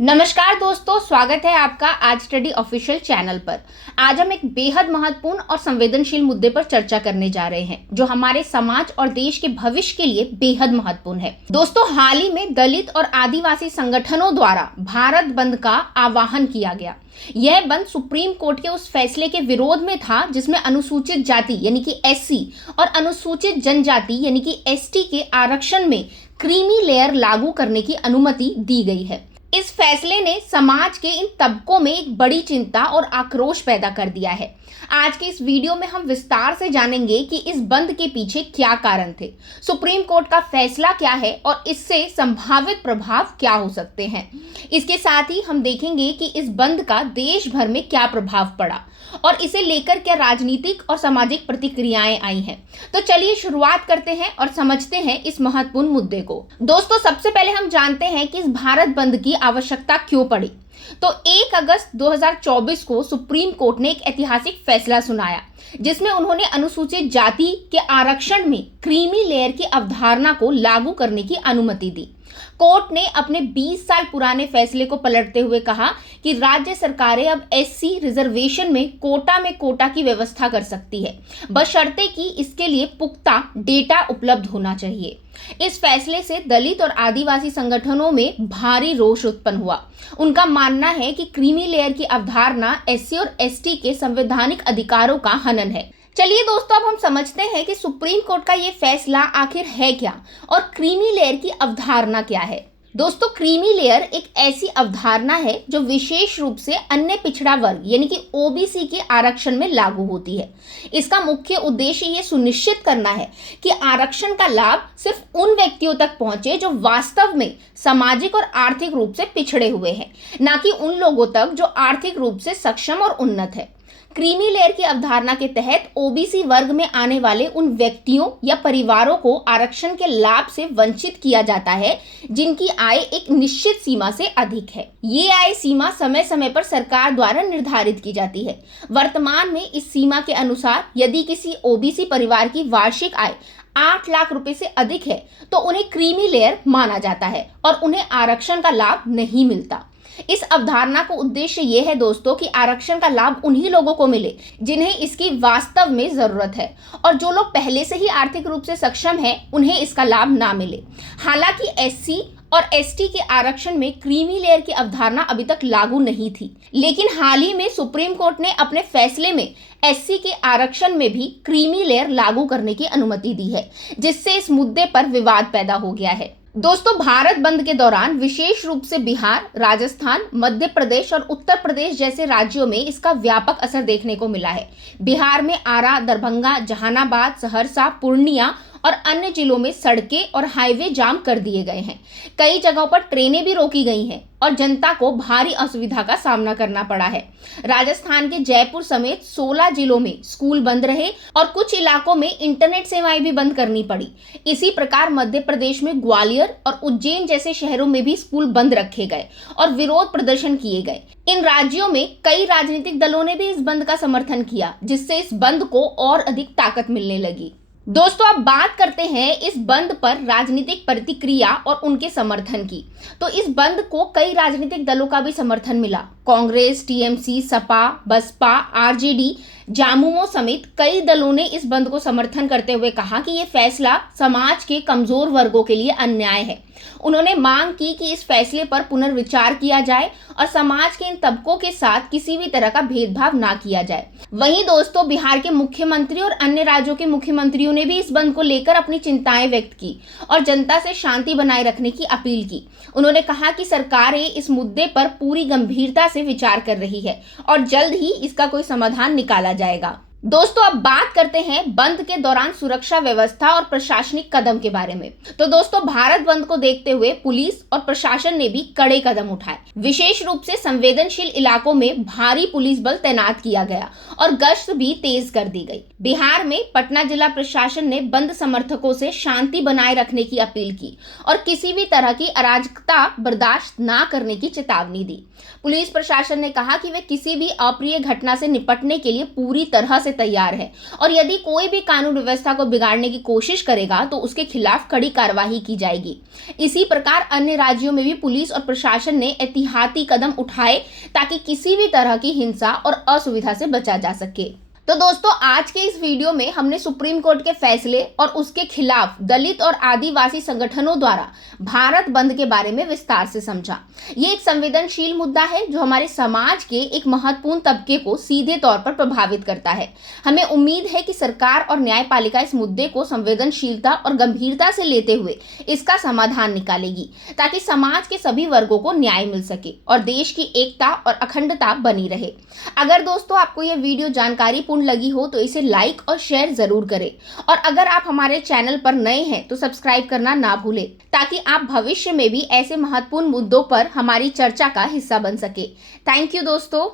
नमस्कार दोस्तों, स्वागत है आपका आज स्टडी ऑफिशियल चैनल पर। आज हम एक बेहद महत्वपूर्ण और संवेदनशील मुद्दे पर चर्चा करने जा रहे हैं जो हमारे समाज और देश के भविष्य के लिए बेहद महत्वपूर्ण है। दोस्तों, हाल ही में दलित और आदिवासी संगठनों द्वारा भारत बंद का आह्वान किया गया। यह बंद सुप्रीम कोर्ट के उस फैसले के विरोध में था जिसमें अनुसूचित जाति यानी कि एससी और अनुसूचित जनजाति यानी कि एसटी के आरक्षण में क्रीमी लेयर लागू करने की अनुमति दी गई है। इस फैसले ने समाज के इन तबकों में एक बड़ी चिंता और आक्रोश पैदा कर दिया है। आज के इस वीडियो में हम विस्तार से जानेंगे कि इस बंद के पीछे क्या कारण थे, सुप्रीम कोर्ट का फैसला क्या है और इससे संभावित प्रभाव क्या हो सकते हैं। इसके साथ ही हम देखेंगे कि इस बंद का देश भर में क्या प्रभाव पड़ा और इसे लेकर क्या राजनीतिक और सामाजिक प्रतिक्रियाएं आई हैं। तो चलिए शुरुआत करते हैं और समझते हैं इस महत्वपूर्ण मुद्दे को। दोस्तों, सबसे पहले हम जानते हैं कि इस भारत बंद की आवश्यकता क्यों पड़ी। तो 1 अगस्त 2024 को सुप्रीम कोर्ट ने एक ऐतिहासिक फैसला सुनाया जिसमें उन्होंने अनुसूचित जाति के आरक्षण में क्रीमी लेयर की अवधारणा को लागू करने की अनुमति दी। कोर्ट ने अपने 20 साल पुराने फैसले को पलटते हुए कहा कि राज्य सरकारें अब एससी रिजर्वेशन में कोटा की व्यवस्था कर सकती है, बशर्ते कि इसके लिए पुख्ता डेटा उपलब्ध होना चाहिए। इस फैसले से दलित और आदिवासी संगठनों में भारी रोष उत्पन्न हुआ। उनका मानना है कि क्रीमी लेयर की अवधारणा एससी और एसटी के संवैधानिक अधिकारों का हनन है। चलिए दोस्तों, अब हम समझते हैं कि सुप्रीम कोर्ट का ये फैसला आखिर है क्या और क्रीमी लेयर की अवधारणा क्या है। दोस्तों, क्रीमी लेयर एक ऐसी अवधारणा है जो विशेष रूप से अन्य पिछड़ा वर्ग यानी कि ओबीसी के आरक्षण में लागू होती है। इसका मुख्य उद्देश्य ये सुनिश्चित करना है कि आरक्षण का लाभ सिर्फ उन व्यक्तियों तक पहुंचे जो वास्तव में सामाजिक और आर्थिक रूप से पिछड़े हुए हैं, ना कि उन लोगों तक जो आर्थिक रूप से सक्षम और उन्नत है। क्रीमी लेयर की अवधारणा के तहत ओबीसी वर्ग में आने वाले उन व्यक्तियों या परिवारों को आरक्षण के लाभ से वंचित किया जाता है जिनकी आय एक निश्चित सीमा से अधिक है। ये आय सीमा समय समय पर सरकार द्वारा निर्धारित की जाती है। वर्तमान में इस सीमा के अनुसार यदि किसी ओबीसी परिवार की वार्षिक आय 8 लाख रुपए से अधिक है तो उन्हें क्रीमी लेयर माना जाता है और उन्हें आरक्षण का लाभ नहीं मिलता। इस अवधारणा को उद्देश्य यह है दोस्तों कि आरक्षण का लाभ उन्हीं लोगों को मिले जिन्हें इसकी वास्तव में जरूरत है और जो लोग पहले से ही आर्थिक रूप से सक्षम हैं उन्हें इसका लाभ ना मिले। हालांकि एससी और एसटी के आरक्षण में क्रीमी लेयर की अवधारणा अभी तक लागू नहीं थी, लेकिन हाल ही में सुप्रीम कोर्ट ने अपने फैसले में एससी के आरक्षण में भी क्रीमी लेयर लागू करने की अनुमति दी है, जिससे इस मुद्दे पर विवाद पैदा हो गया है। दोस्तों, भारत बंद के दौरान विशेष रूप से बिहार, राजस्थान, मध्य प्रदेश और उत्तर प्रदेश जैसे राज्यों में इसका व्यापक असर देखने को मिला है। बिहार में आरा, दरभंगा, जहानाबाद, सहरसा, पूर्णिया और अन्य जिलों में सड़कें और हाईवे जाम कर दिए गए हैं। कई जगहों पर ट्रेनें भी रोकी गई हैं और जनता को भारी असुविधा का सामना करना पड़ा है। राजस्थान के जयपुर समेत 16 जिलों में स्कूल बंद रहे और कुछ इलाकों में इंटरनेट सेवाएं भी बंद करनी पड़ी। इसी प्रकार मध्य प्रदेश में ग्वालियर और उज्जैन जैसे शहरों में भी स्कूल बंद रखे गए और विरोध प्रदर्शन किए गए। इन राज्यों में कई राजनीतिक दलों ने भी इस बंद का समर्थन किया, जिससे इस बंद को और अधिक ताकत मिलने लगी। दोस्तों, अब बात करते हैं इस बंद पर राजनीतिक प्रतिक्रिया और उनके समर्थन की। तो इस बंद को कई राजनीतिक दलों का भी समर्थन मिला। कांग्रेस, टीएमसी, सपा, बसपा, आरजेडी, जामुमो समेत कई दलों ने इस बंद को समर्थन करते हुए कहा कि यह फैसला समाज के कमजोर वर्गों के लिए अन्याय है। उन्होंने मांग की कि इस फैसले पर पुनर्विचार किया जाए और समाज के इन तबकों के साथ किसी भी तरह का भेदभाव ना किया जाए। वहीं दोस्तों, बिहार के मुख्यमंत्री और अन्य राज्यों के मुख्यमंत्रियों ने भी इस बंद को लेकर अपनी चिंताएं व्यक्त की और जनता से शांति बनाए रखने की अपील की। उन्होंने कहा कि सरकारें इस मुद्दे पर पूरी गंभीरता से विचार कर रही है और जल्द ही इसका कोई समाधान निकाला जाएगा। दोस्तों, अब बात करते हैं बंद के दौरान सुरक्षा व्यवस्था और प्रशासनिक कदम के बारे में। तो दोस्तों, भारत बंद को देखते हुए पुलिस और प्रशासन ने भी कड़े कदम उठाए। विशेष रूप से संवेदनशील इलाकों में भारी पुलिस बल तैनात किया गया और गश्त भी तेज कर दी गई। बिहार में पटना जिला प्रशासन ने बंद समर्थकों से शांति बनाए रखने की अपील की और किसी भी तरह की अराजकता बर्दाश्त न करने की चेतावनी दी। पुलिस प्रशासन ने कहा कि वे किसी भी अप्रिय घटना से निपटने के लिए पूरी तरह से से तैयार है और यदि कोई भी कानून व्यवस्था को बिगाड़ने की कोशिश करेगा तो उसके खिलाफ कड़ी कार्रवाई की जाएगी। इसी प्रकार अन्य राज्यों में भी पुलिस और प्रशासन ने एहतियाती कदम उठाए ताकि किसी भी तरह की हिंसा और असुविधा से बचा जा सके। तो दोस्तों, आज के इस वीडियो में हमने सुप्रीम कोर्ट के फैसले और उसके खिलाफ दलित और आदिवासी संगठनों द्वारा भारत बंद के बारे में विस्तार से समझा। ये एक संवेदनशील मुद्दा है जो हमारे समाज के एक महत्वपूर्ण तबके को सीधे तौर पर प्रभावित करता है। हमें उम्मीद है कि सरकार और न्यायपालिका इस मुद्दे को संवेदनशीलता और गंभीरता से लेते हुए इसका समाधान निकालेगी ताकि समाज के सभी वर्गों को न्याय मिल सके और देश की एकता और अखंडता बनी रहे। अगर दोस्तों आपको यह वीडियो जानकारी लगी हो तो इसे लाइक और शेयर जरूर करें और अगर आप हमारे चैनल पर नए हैं तो सब्सक्राइब करना ना भूलें ताकि आप भविष्य में भी ऐसे महत्वपूर्ण मुद्दों पर हमारी चर्चा का हिस्सा बन सके। थैंक यू दोस्तों।